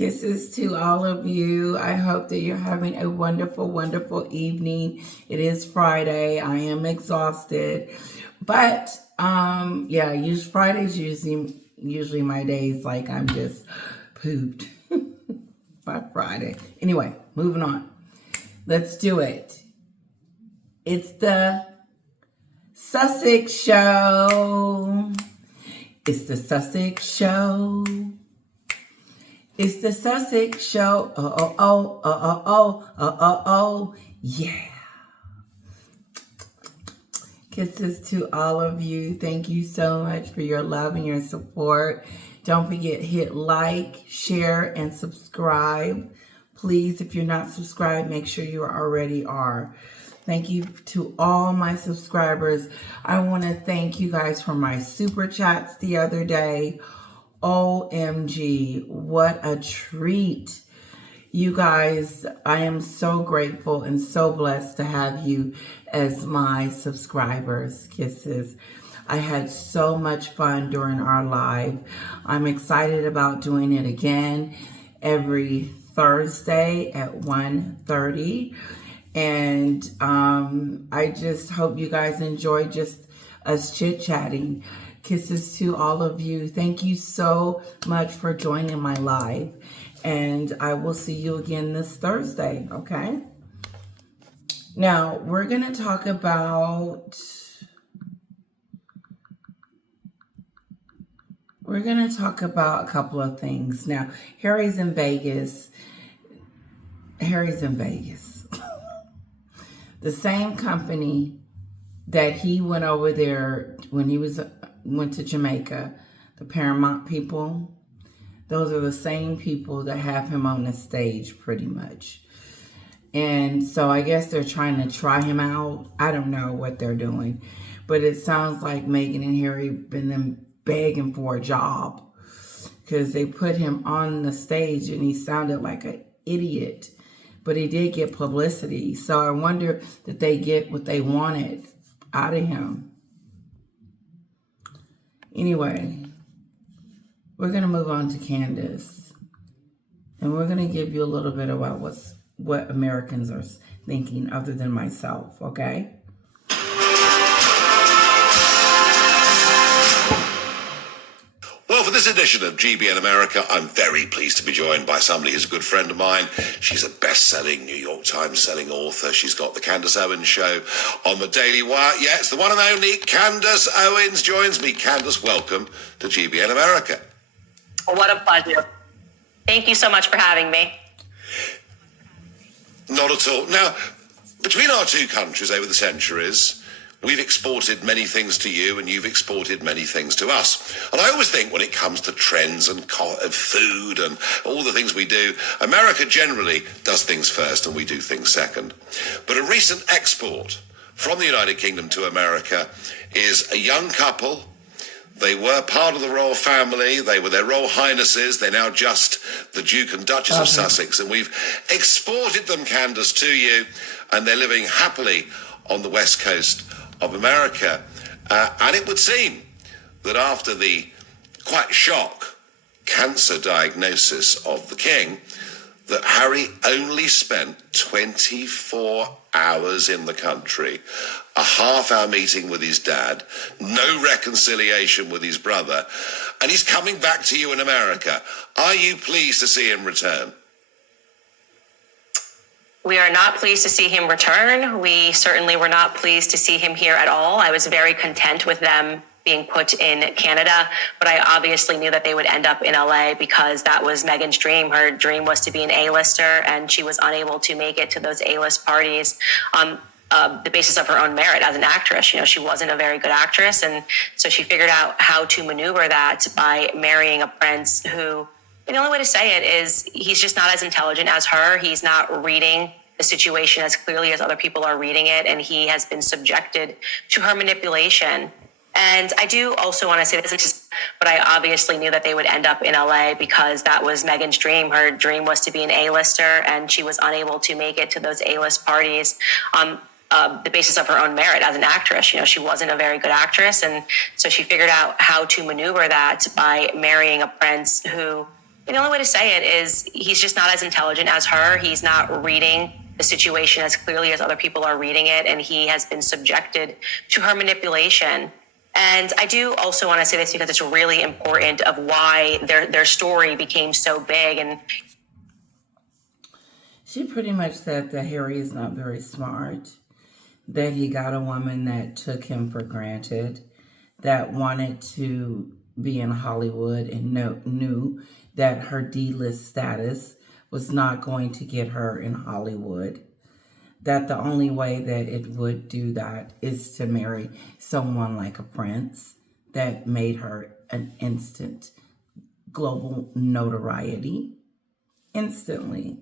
Kisses to all of you. I hope that you're having a wonderful, wonderful evening. It is Friday. I am exhausted. But Friday's usually my days like I'm just pooped by Friday. Anyway, moving on. Let's do it. It's the Sussex Show. It's the Sussex Show. It's the Sussex Show. Yeah. Kisses to all of you. Thank you so much for your love and your support. Don't forget, hit like, share, and subscribe. Please, if you're not subscribed, make sure you already are. Thank you to all my subscribers. I want to thank you guys for my super chats the other day. OMG, what a treat. You guys, I am so grateful and so blessed to have you as my subscribers. Kisses. I had so much fun during our live. I'm excited about doing it again every Thursday at 1:30. And I just hope you guys enjoy just us chit-chatting. Kisses to all of you. Thank you so much for joining my live. And I will see you again this Thursday, okay? Now, we're going to talk about... a couple of things. Now, Harry's in Vegas. The same company that he went over there when he went to Jamaica, the Paramount people, those are the same people that have him on the stage pretty much. And so I guess they're trying to try him out. I don't know what they're doing, but it sounds like Meghan and Harry been begging for a job because they put him on the stage and he sounded like an idiot, but he did get publicity. So I wonder that they get what they wanted out of him. Anyway, we're going to move on to Candice, and we're going to give you a little bit about what Americans are thinking other than myself, okay? Well, for this edition of GB in America, I'm very pleased to be joined by somebody who's a good friend of mine. She's a best-selling New York Times selling author. She's got the Candice Owens Show on the Daily Wire. Yeah, it's the one and only Candice Owens joins me. Candice, welcome to GB in America. What a pleasure. Thank you so much for having me. Not at all. Now, between our two countries over the centuries, we've exported many things to you and you've exported many things to us. And I always think when it comes to trends and food and all the things we do, America generally does things first and we do things second. But a recent export from the United Kingdom to America is a young couple. They were part of the royal family. They were their Royal Highnesses. They're now just the Duke and Duchess of Sussex. And we've exported them, Candice, to you. And they're living happily on the West Coast of America. And it would seem that after the quite shock cancer diagnosis of the King, that Harry only spent 24 hours in the country, a half-hour meeting with his dad, no reconciliation with his brother, and he's coming back to you in America. Are you pleased to see him return? We are not pleased to see him return. We certainly were not pleased to see him here at all. I was very content with them being put in Canada, but I obviously knew that they would end up in LA because that was Meghan's dream. Her dream was to be an A-lister, and she was unable to make it to those A-list parties on the basis of her own merit as an actress. You know, she wasn't a very good actress, and so she figured out how to maneuver that by marrying a prince who, the only way to say it is, he's just not as intelligent as her. He's not reading the situation as clearly as other people are reading it, and he has been subjected to her manipulation. And I do also want to say this, but I obviously knew that they would end up in LA because that was Meghan's dream. Her dream was to be an A-lister, and she was unable to make it to those A-list parties on the basis of her own merit as an actress. You know, she wasn't a very good actress, and so she figured out how to maneuver that by marrying a prince who, And the only way to say it is he's just not as intelligent as her. He's not reading the situation as clearly as other people are reading it, and he has been subjected to her manipulation. And I do also want to say this because it's really important of why their story became so big. And she pretty much said that Harry is not very smart, that he got a woman that took him for granted, that wanted to be in Hollywood and knew that her D-list status was not going to get her in Hollywood, that the only way that it would do that is to marry someone like a prince that made her an instant global notoriety instantly.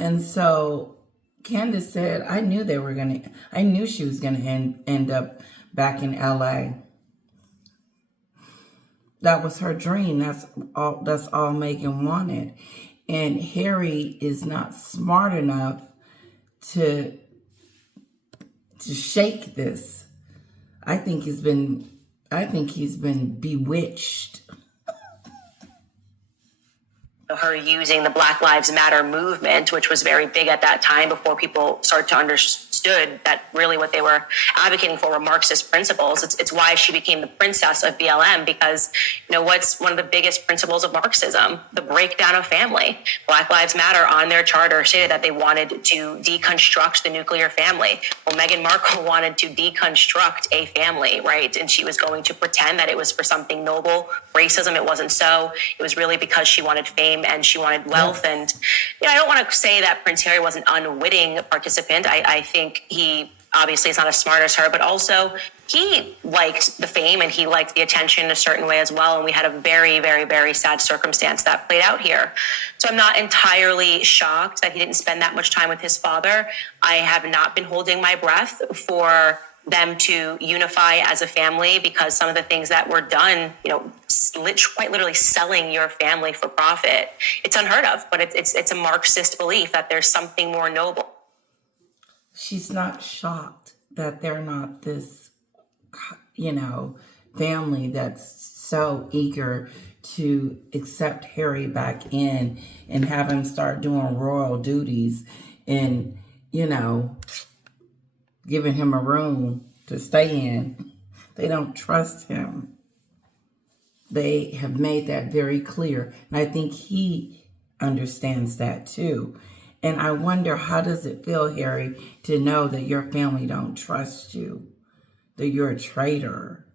And so Candice said, I knew she was going to end up back in LA. That was her dream. That's all Meghan wanted. And Harry is not smart enough to shake this. I think he's been bewitched. Her using the Black Lives Matter movement, which was very big at that time before people started to understood that really what they were advocating for were Marxist principles. It's why she became the princess of BLM, because what's one of the biggest principles of Marxism? The breakdown of family. Black Lives Matter on their charter stated that they wanted to deconstruct the nuclear family. Well, Meghan Markle wanted to deconstruct a family, right? And she was going to pretend that it was for something noble. Racism, it wasn't so. It was really because she wanted fame and she wanted wealth. Yes. And I don't want to say that Prince Harry was an unwitting participant. I think he obviously is not as smart as her, but also he liked the fame and he liked the attention in a certain way as well. And we had a very, very, very sad circumstance that played out here. So I'm not entirely shocked that he didn't spend that much time with his father. I have not been holding my breath for them to unify as a family, because some of the things that were done, quite literally selling your family for profit, it's unheard of. But it's a Marxist belief that there's something more noble. She's not shocked that they're not this, family that's so eager to accept Harry back in and have him start doing royal duties and, giving him a room to stay in. They don't trust him. They have made that very clear. And I think he understands that too. And I wonder, how does it feel, Harry, to know that your family don't trust you, that you're a traitor?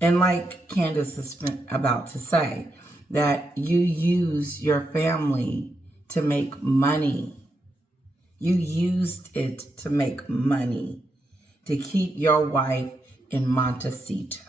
And like Candice is about to say, that you use your family to make money. You used it to make money, to keep your wife in Montecito.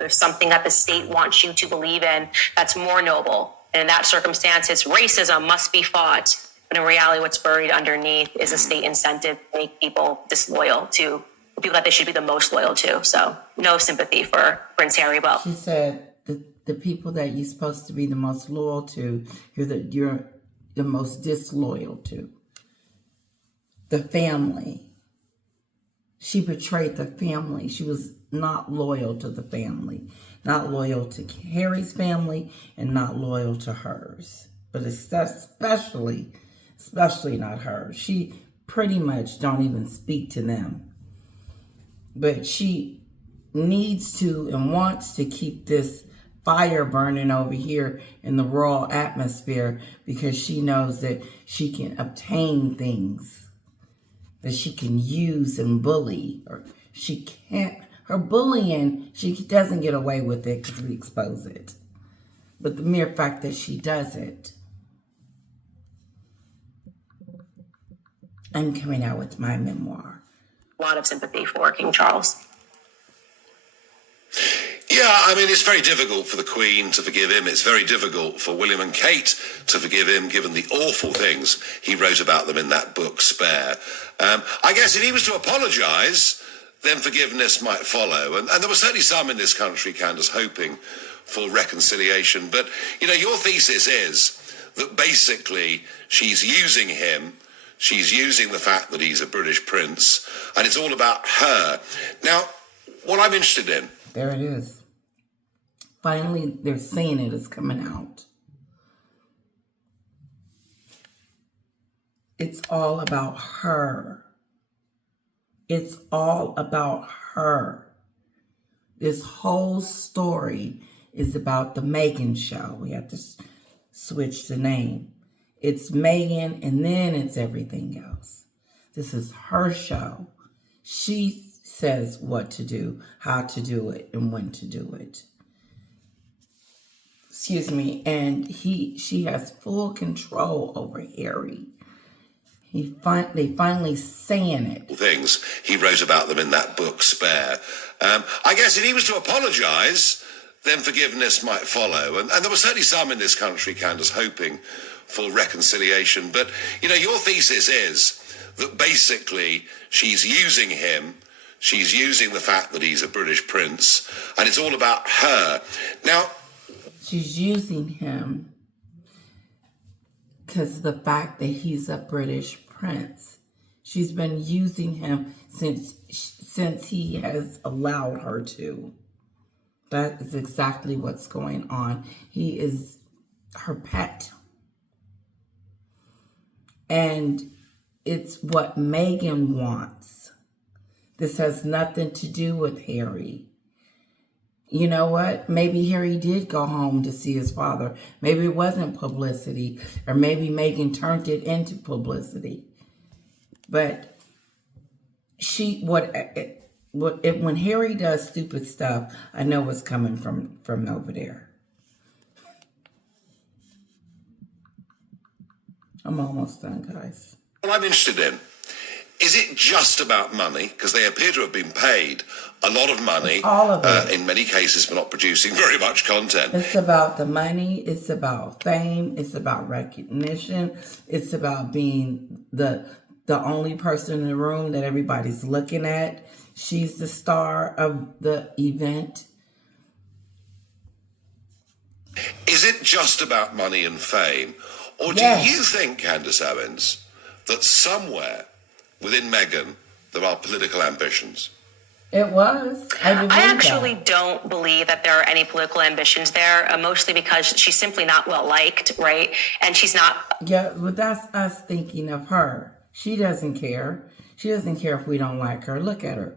There's something that the state wants you to believe in that's more noble. And in that circumstance, it's racism must be fought. But in reality, what's buried underneath is a state incentive to make people disloyal to the people that they should be the most loyal to. So no sympathy for Prince Harry. Well, She said the people that you're supposed to be the most loyal to, you're the most disloyal to. The family. She betrayed the family. She was not loyal to the family, not loyal to Harry's family, and not loyal to hers. But especially not hers. She pretty much don't even speak to them. But she needs to and wants to keep this fire burning over here in the royal atmosphere, because she knows that she can obtain things that she can use and bully, or she can't. Her bullying, she doesn't get away with it because we expose it. But the mere fact that she does it. I'm coming out with my memoir. A lot of sympathy for King Charles. Yeah, it's very difficult for the Queen to forgive him. It's very difficult for William and Kate to forgive him, given the awful things he wrote about them in that book, Spare. I guess if he was to apologise, then forgiveness might follow. And there were certainly some in this country, Candice, hoping for reconciliation. But, your thesis is that basically she's using him. She's using the fact that he's a British prince. And it's all about her. Now, what I'm interested in. There it is. Finally, they're saying it is coming out. It's all about her. It's all about her. This whole story is about the Meghan show. We have to switch the name. It's Meghan, and then it's everything else. This is her show. She says what to do, how to do it, and when to do it. Excuse me. And she has full control over Harry. They finally saying it. Things he wrote about them in that book, Spare. I guess if he was to apologise, then forgiveness might follow. And there were certainly some in this country, Candice, hoping for reconciliation. But, you know, your thesis is that basically she's using him. She's using the fact that he's a British prince. And it's all about her. Now, she's using him because of the fact that he's a British prince. She's been using him since he has allowed her to. That is exactly what's going on. He is her pet. And it's what Meghan wants. This has nothing to do with Harry. You know what? Maybe Harry did go home to see his father. Maybe it wasn't publicity, or maybe Meghan turned it into publicity. But when Harry does stupid stuff, I know what's coming from over there. I'm almost done, guys. what I'm interested in, is it just about money? Because they appear to have been paid a lot of money, all of it. in many cases for not producing very much content. It's about the money. It's about fame. It's about recognition. It's about being the only person in the room that everybody's looking at. She's the star of the event. Is it just about money and fame? Or do Yes. you think, Candice Owens, that somewhere within Meghan there are political ambitions? It was. I actually don't believe that there are any political ambitions there, mostly because she's simply not well liked, right? And she's not. Yeah, but that's us thinking of her. She doesn't care. She doesn't care if we don't like her. Look at her.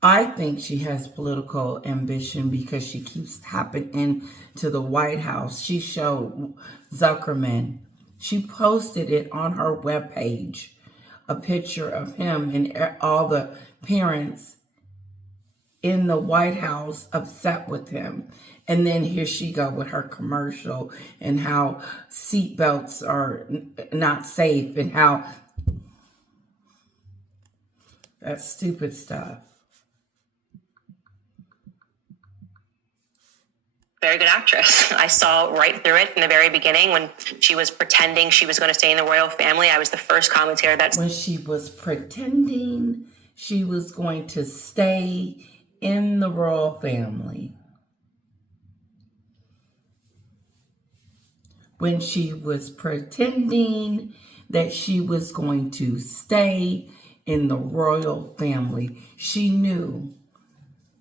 I think she has political ambition because she keeps tapping into the White House. She showed Zuckerman. She posted it on her webpage, a picture of him and all the parents in the White House upset with him. And then here she go with her commercial and how seatbelts are not safe and how that stupid stuff. Very good actress. I saw right through it from the very beginning when she was pretending she was going to stay in the royal family. I was the first commentator that... When she was pretending she was going to stay in the royal family. When she was pretending that she was going to stay in the royal family. She knew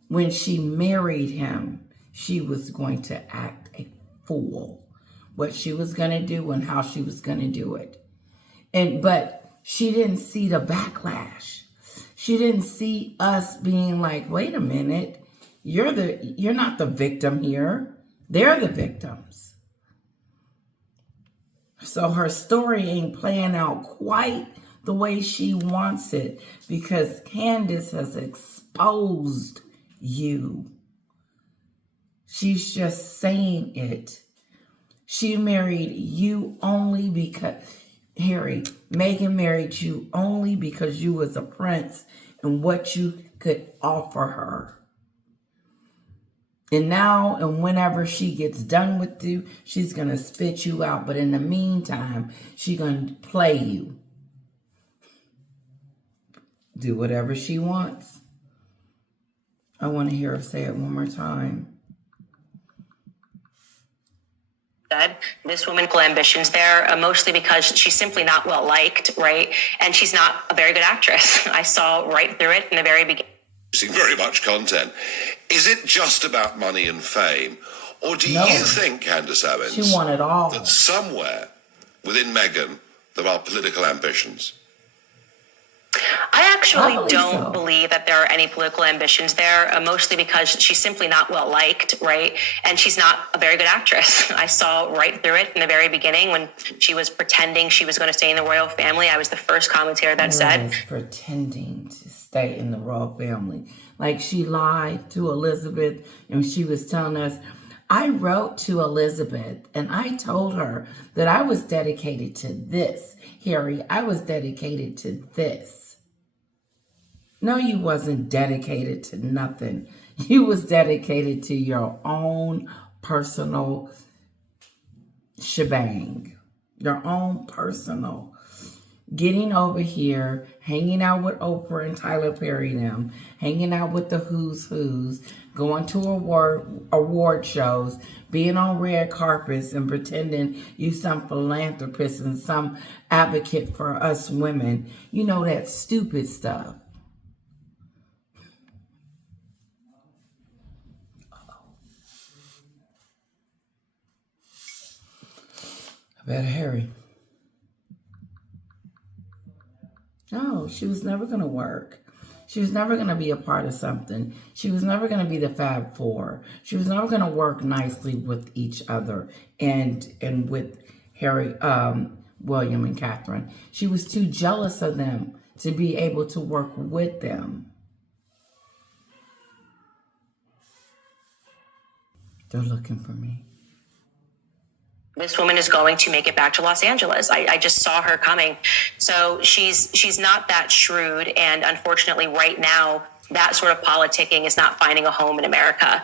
when she married him, she was going to act a fool. What she was going to do and how she was going to do it. But she didn't see the backlash. She didn't see us being like, wait a minute, you're not the victim here. They're the victims. So her story ain't playing out quite the way she wants it because Candice has exposed you. She's just saying it. She married you only because, Harry, Meghan married you only because you was a prince and what you could offer her. And now and whenever she gets done with you, she's going to spit you out. But in the meantime, she's going to play you. Do whatever she wants. I want to hear her say it one more time. This woman ambitions there, mostly because she's simply not well liked, right? And she's not a very good actress. I saw right through it from the very beginning. Very much content. Is it just about money and fame? Or do No. you think, Candice Owens, She won it all. that somewhere within Meghan there are political ambitions? I actually believe don't so. believe that there are any political ambitions there, mostly because she's simply not well liked, right? And she's not a very good actress. I saw right through it from the very beginning when she was pretending she was going to stay in the royal family. I was the first commentator that said, pretending to stay in the royal family. Like, she lied to Elizabeth, and she was telling us, I wrote to Elizabeth and I told her that I was dedicated to this. Harry, I was dedicated to this. No, you wasn't dedicated to nothing. You was dedicated to your own personal shebang. Your own personal. Getting over here, hanging out with Oprah and Tyler Perry them, hanging out with the who's who's, going to award shows, being on red carpets and pretending you some philanthropist and some advocate for us women. You know, that stupid stuff. I bet Harry. No, she was never going to work. She was never going to be a part of something. She was never going to be the Fab Four. She was never going to work nicely with each other and with Harry, William, and Catherine. She was too jealous of them to be able to work with them. They're looking for me. this woman is going to make it back to Los Angeles. I just saw her coming. So she's not that shrewd. And unfortunately, right now, that sort of politicking is not finding a home in America.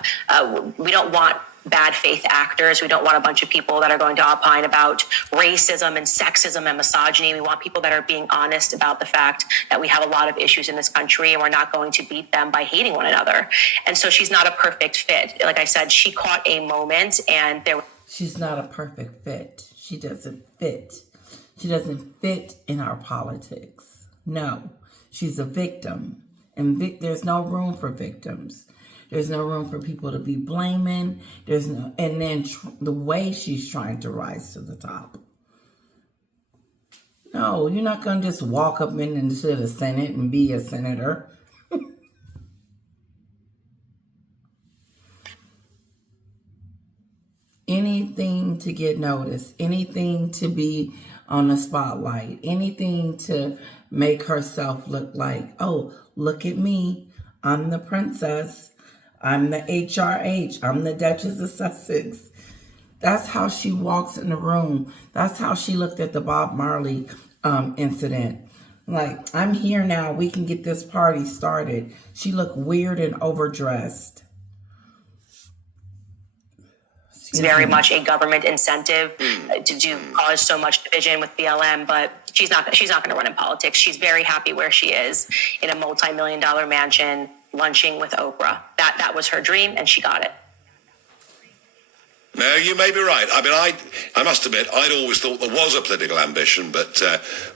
We don't want bad faith actors. We don't want a bunch of people that are going to opine about racism and sexism and misogyny. We want people that are being honest about the fact that we have a lot of issues in this country and we're not going to beat them by hating one another. And so she's not a perfect fit. Like I said, she caught a moment and there. She's not a perfect fit. She doesn't fit. She doesn't fit in our politics. No, she's a victim. And there's no room for victims. There's no room for people to be blaming. And then the way she's trying to rise to the top. No, you're not going to just walk up into the Senate and be a senator. Anything to get noticed, anything to be on the spotlight, anything to make herself look like, oh, look at me. I'm the princess. I'm the HRH. I'm the Duchess of Sussex. That's how she walks in the room. That's how she looked at the Bob Marley incident. Like, I'm here now. We can get this party started. She looked weird and overdressed. It's very much a government incentive to cause so much division with BLM, but she's not going to run in politics. She's very happy where she is in a multi-million-dollar mansion, lunching with Oprah. That was her dream, and she got it. No, you may be right. I mean, I must admit, I'd always thought there was a political ambition, but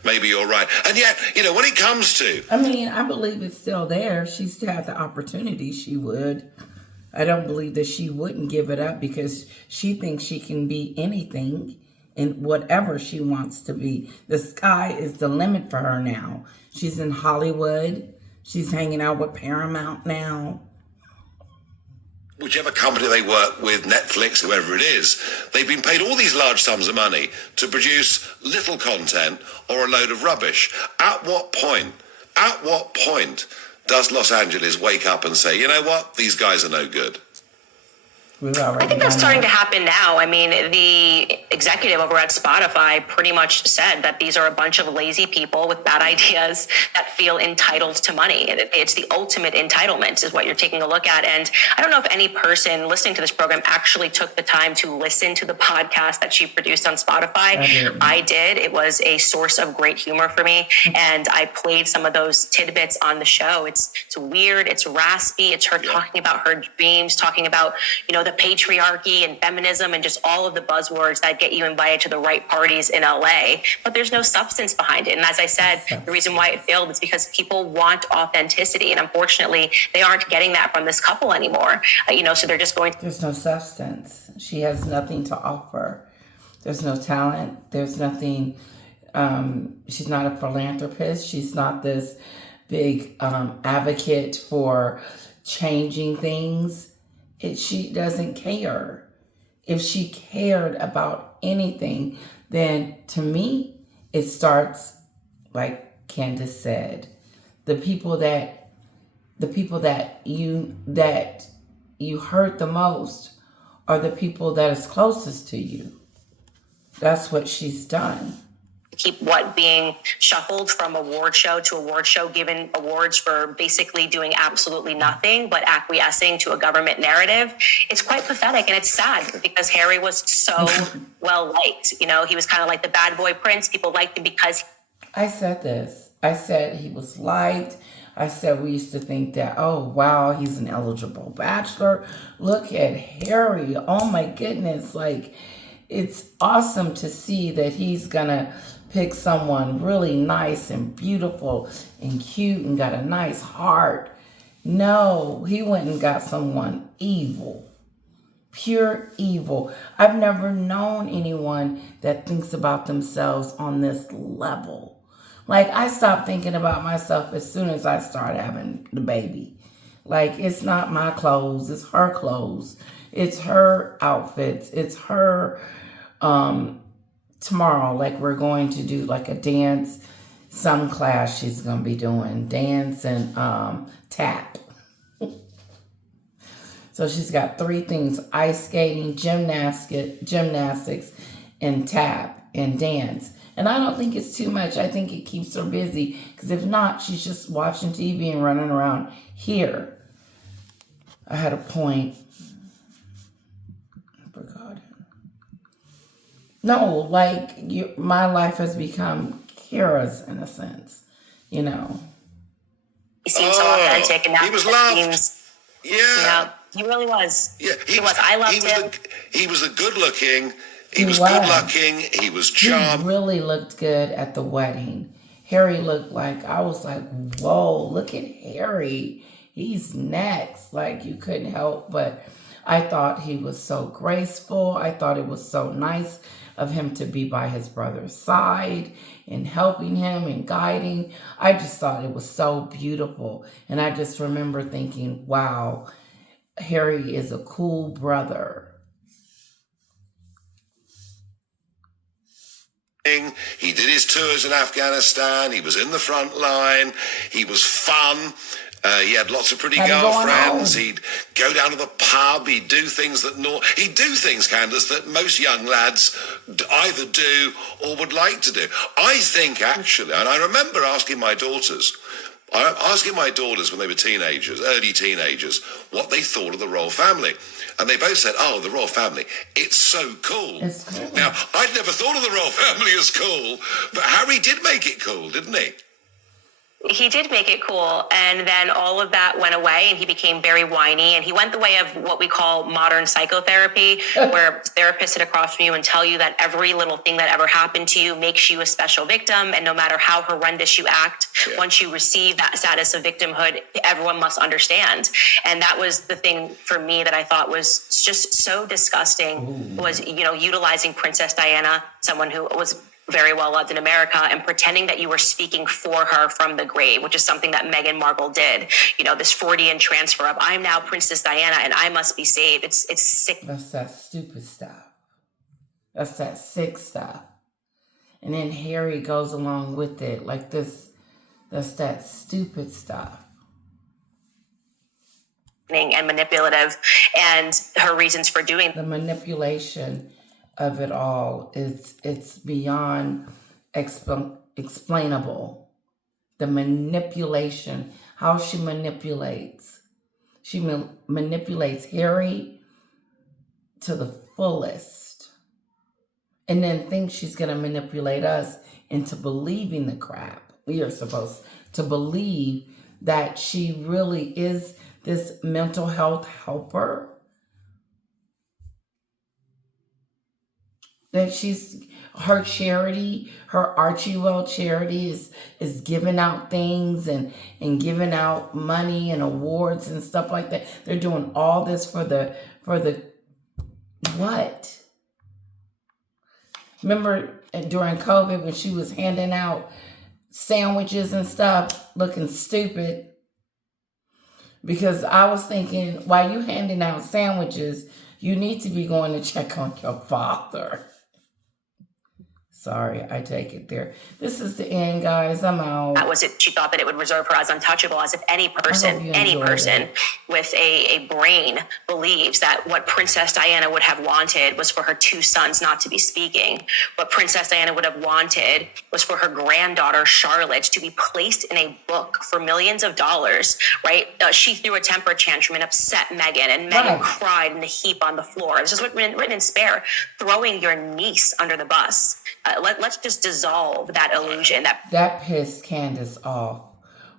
maybe you're right. And yet, when it comes to... I mean, I believe it's still there. If she still had the opportunity, she would. I don't believe that she wouldn't give it up because she thinks she can be anything and whatever she wants to be. The sky is the limit for her now. She's in Hollywood. She's hanging out with Paramount now. Whichever company they work with, Netflix, whoever it is, they've been paid all these large sums of money to produce little content or a load of rubbish. At what point does Los Angeles wake up and say, you know what, these guys are no good? I think that's starting to happen now. I mean, the executive over at Spotify pretty much said that these are a bunch of lazy people with bad ideas that feel entitled to money. It's the ultimate entitlement is what you're taking a look at. And I don't know if any person listening to this program actually took the time to listen to the podcast that she produced on Spotify. I did. It was a source of great humor for me. And I played some of those tidbits on the show. It's weird. It's raspy. It's her talking about her dreams, talking about, the patriarchy and feminism and just all of the buzzwords that get you invited to the right parties in LA, but there's no substance behind it. And as I said, the reason why it failed is because people want authenticity, and unfortunately, they aren't getting that from this couple anymore. So they're just going. There's no substance. She has nothing to offer. There's no talent. There's nothing. She's not a philanthropist. She's not this big advocate for changing things. She doesn't care. If she cared about anything, then to me, it starts like Candice said. The people that you hurt the most are the people that is closest to you. That's what she's done. Keep being shuffled from award show to award show, given awards for basically doing absolutely nothing but acquiescing to a government narrative. It's quite pathetic, and it's sad because Harry was so well liked. He was kind of like the bad boy prince. People liked him because I said this. I said he was liked. I said we used to think that, oh, wow, he's an eligible bachelor. Look at Harry. Oh, my goodness. Like, it's awesome to see that he's going to pick someone really nice and beautiful and cute and got a nice heart. No, he went and got someone evil. Pure evil. I've never known anyone that thinks about themselves on this level. Like, I stopped thinking about myself as soon as I started having the baby. Like, it's not my clothes, it's her clothes. It's her outfits. It's her, tomorrow, like, we're going to do like a dance, some class she's going to be doing. Dance and tap. So she's got 3 things: ice skating, gymnastics, and tap and dance. And I don't think it's too much. I think it keeps her busy, because if not, she's just watching TV and running around here. I had a point. I forgot it. No, like, my life has become Kira's in a sense, He seemed so authentic, and now he was loved. Yeah. He really was. Yeah, he was. I loved him. He was the good looking. He was was. good looking. He was charming. He really looked good at the wedding. Harry looked like, I was like, whoa, look at Harry. He's next. Like, you couldn't help but, I thought he was so graceful. I thought it was so nice of him to be by his brother's side and helping him and guiding. I just thought it was so beautiful. And I just remember thinking, wow, Harry is a cool brother. He did his tours in Afghanistan. He was in the front line. He was fun. He had lots of pretty girlfriends. He'd go down to the pub. He'd do things he'd do things, Candice, that most young lads either do or would like to do. I think, actually, and I remember asking my daughters when they were teenagers, early teenagers, what they thought of the royal family. And they both said, oh, the royal family, it's so cool. It's cool. Now, I'd never thought of the royal family as cool, but Harry did make it cool, didn't he? He did make it cool, and then all of that went away, and he became very whiny, and he went the way of what we call modern psychotherapy, where therapists sit across from you and tell you that every little thing that ever happened to you makes you a special victim, and no matter how horrendous you act, once you receive that status of victimhood, everyone must understand. And that was the thing for me that I thought was just so disgusting. Was, utilizing Princess Diana, someone who was very well loved in America, and pretending that you were speaking for her from the grave, which is something that Meghan Markle did. This Freudian transfer of, I'm now Princess Diana and I must be saved. It's sick. That's that stupid stuff. That's that sick stuff. And then Harry goes along with it like this. That's that stupid stuff. And manipulative, and her reasons for doing the manipulation of it all it's beyond explainable. The manipulation, how she manipulates. She manipulates Harry to the fullest, and then thinks she's going to manipulate us into believing the crap. We are supposed to believe that she really is this mental health helper. that her charity, her Archie charity is giving out things and giving out money and awards and stuff like that. They're doing all this for the what? Remember during COVID when she was handing out sandwiches and stuff, looking stupid? Because I was thinking, while you handing out sandwiches, you need to be going to check on your father. Sorry, I take it there. This is the end, guys. I'm out. That was it. She thought that it would reserve her as untouchable, as if any person with a brain believes that what Princess Diana would have wanted was for her two sons not to be speaking. What Princess Diana would have wanted was for her granddaughter, Charlotte, to be placed in a book for millions of dollars, right? She threw a temper tantrum and upset Meghan, and Meghan cried in a heap on the floor. This is written in spare, throwing your niece under the bus. Let's just dissolve that illusion. That pissed Candice off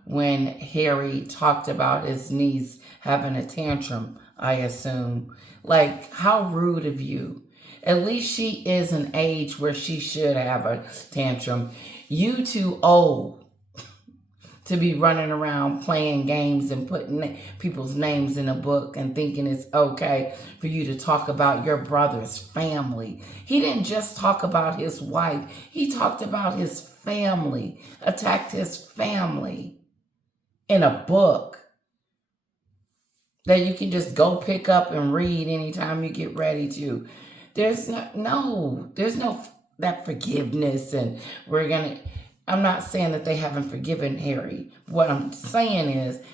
when Harry talked about his niece having a tantrum, I assume. Like, how rude of you. At least she is an age where she should have a tantrum. You too old to be running around playing games and putting people's names in a book and thinking it's okay for you to talk about your brother's family. He didn't just talk about his wife. He talked about his family, attacked his family in a book that you can just go pick up and read anytime you get ready to. There's no that forgiveness and I'm not saying that they haven't forgiven Harry. What I'm saying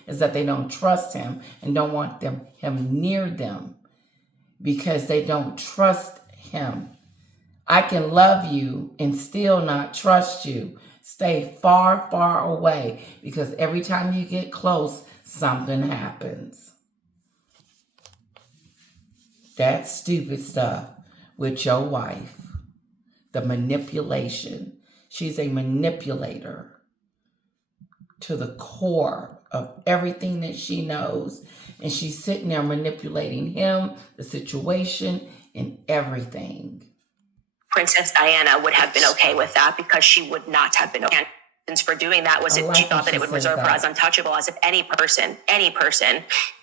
is that they don't trust him and don't want him near them because they don't trust him. I can love you and still not trust you. Stay far, far away because every time you get close, something happens. That stupid stuff with your wife, the manipulation. She's a manipulator to the core of everything that she knows. And she's sitting there manipulating him, the situation, and everything. Princess Diana would have been okay with that because she would not have been okay. For doing that was she thought that it would reserve her as untouchable, as if any person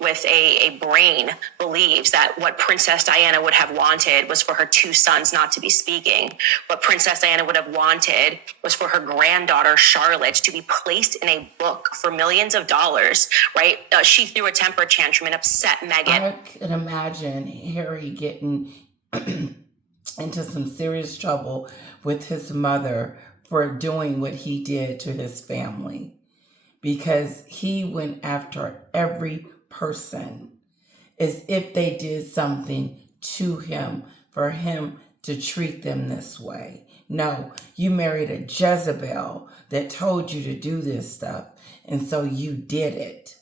with a brain believes that what Princess Diana would have wanted was for her two sons not to be speaking. What Princess Diana would have wanted was for her granddaughter, Charlotte, to be placed in a book for millions of dollars, right? She threw a temper tantrum and upset Meghan. I can imagine Harry getting into some serious trouble with his mother for doing what he did to his family, because he went after every person as if they did something to him for him to treat them this way. No, you married a Jezebel that told you to do this stuff, and so you did it.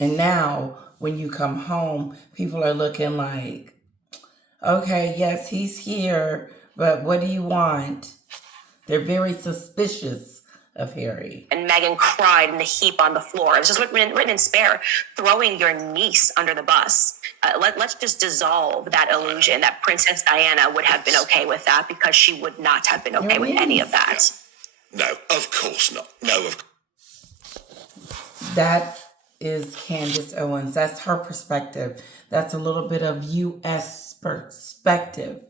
And now when you come home, people are looking like, okay, yes, he's here, but what do you want? They're very suspicious of Harry. And Meghan cried in a heap on the floor. This is written in spare, throwing your niece under the bus. Let's just dissolve that illusion that Princess Diana would have been okay with that because she would not have been okay with any of that. No, of course not. No, of course. That is Candice Owens. That's her perspective. That's a little bit of U.S. perspective.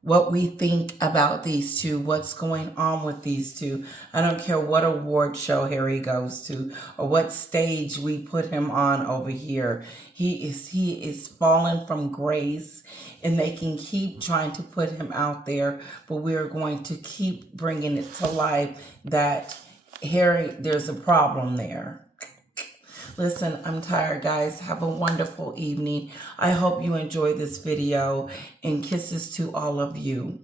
What we think about these two, what's going on with these two. I don't care what award show Harry goes to or what stage we put him on over here. He is fallen from grace, and they can keep trying to put him out there, but we're going to keep bringing it to life that Harry, there's a problem there. Listen, I'm tired, guys. Have a wonderful evening. I hope you enjoyed this video, and kisses to all of you.